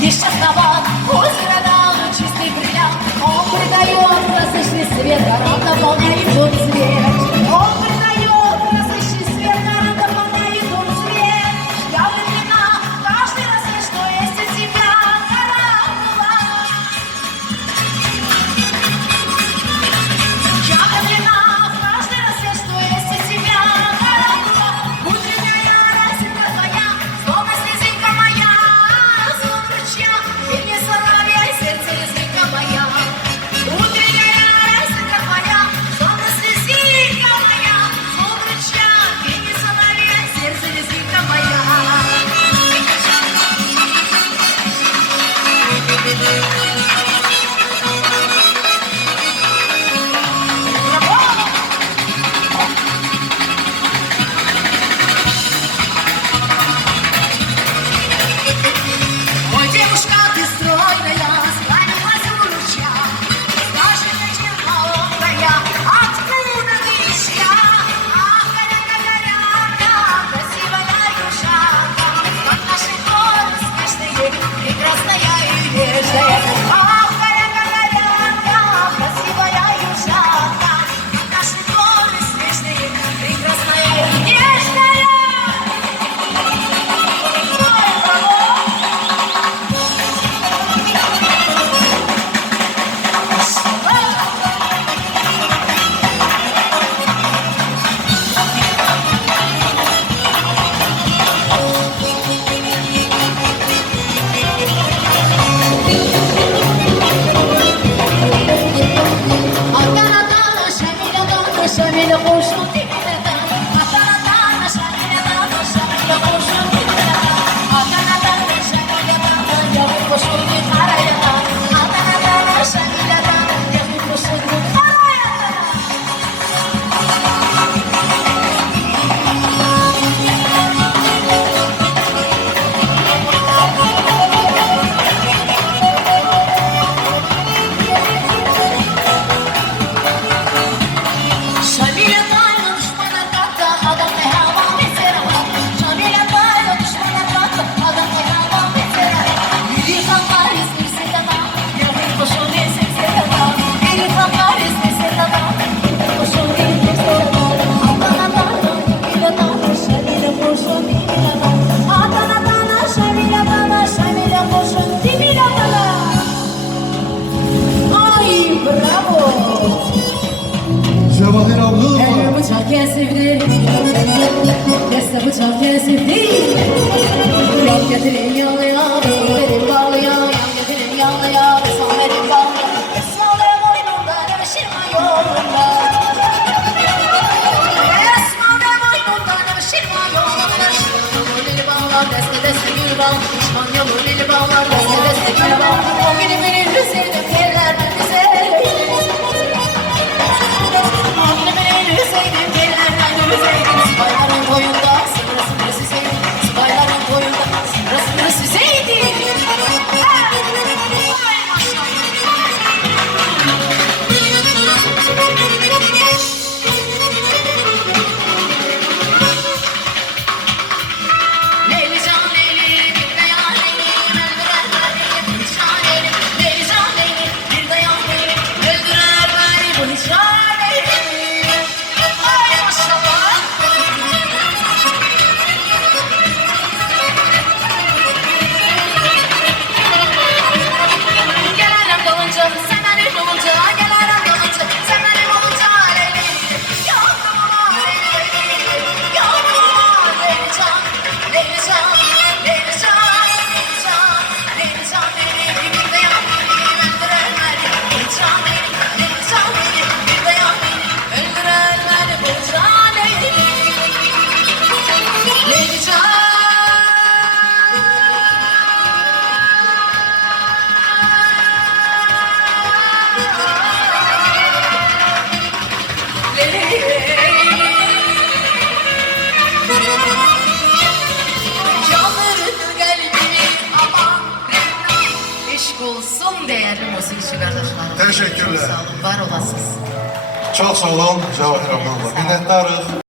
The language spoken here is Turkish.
Лишь основал озеро дал чистый бриллиант. Он придает красочный свет, горам наполняет он свет. Он придает красочный свет, горам наполняет он свет. Я влюблена в каждый рассвет, что есть у тебя, каракула. Я влюблена в каждый рассвет, что есть у тебя, каракула. Утренняя росинка твоя, словно слезинка моя. Пение соловья и сердце лизника моя. Утренняя росинка твоя, словно слезинка моя. Звон ручья, пение соловья и сердце лизника моя. Ой, девушка, ты стройная, склонилась у ручья. Скажи, зачем молодая, откуда ты ища? Ах, горянка, красивая южанка, как наши горы смешные, прекрасная и нежная. Ах, горянка, красивая южанка, как наши горы смешные, прекрасная и нежная. Шамиля пушу ты меня там, Атанатана, Шамиля там, Шамиля пушу ты меня там, Атанатана, Шамиля там, я выпушу ты харая там, Атанатана, Шамиля там, я выпушу ты харая Elime bıçak kesildi, deste bıçak kesildi. Yol getirin yalıya, son verin bağlıya. Yol getirin yalıya, son verin bağlıya. Esmalı boynunda, nevşirme yolunda. Esmalı boynunda, nevşirme yolunda. Şırma gönül bağla, bağlar, deste deste gül bağ. Düşman yolu lili bağlar, deste deste gül bağ. O günü benim sevdim geller ben güzel. O günü benim sevdim geller ben güzel. Subayların boyunda sınırı sınırı sizeydi. Subayların boyunda sınırı sınırı sizeydi. Ay maşallah. Leyli can leyli bir dayan leyli öldürer beni bu hicran leyli. Leyli can leyli bir dayan leyli öldürer beni bu hicran leyli. Ay maşallah. Gel alem dalınca sen benim olunca, gel alem dalınca sen benim olunca leyli. Yandım leyli, yandım leyli can. Leyli can, Leyli can, Leyli can, Leyli can, Leyli bir dayan beni öldürer beni bu hicran leyli. Leyli can Leyli bir dayan beni öldürer beni bu hicran leyli. Leyli can. Yalvarın kalbini aman eşk olsun değerli musikçi kardeşlerim. Teşekkürler. Sağ olun, var olasınız. Çok sağ olun Cevahir abla. Minnettarız.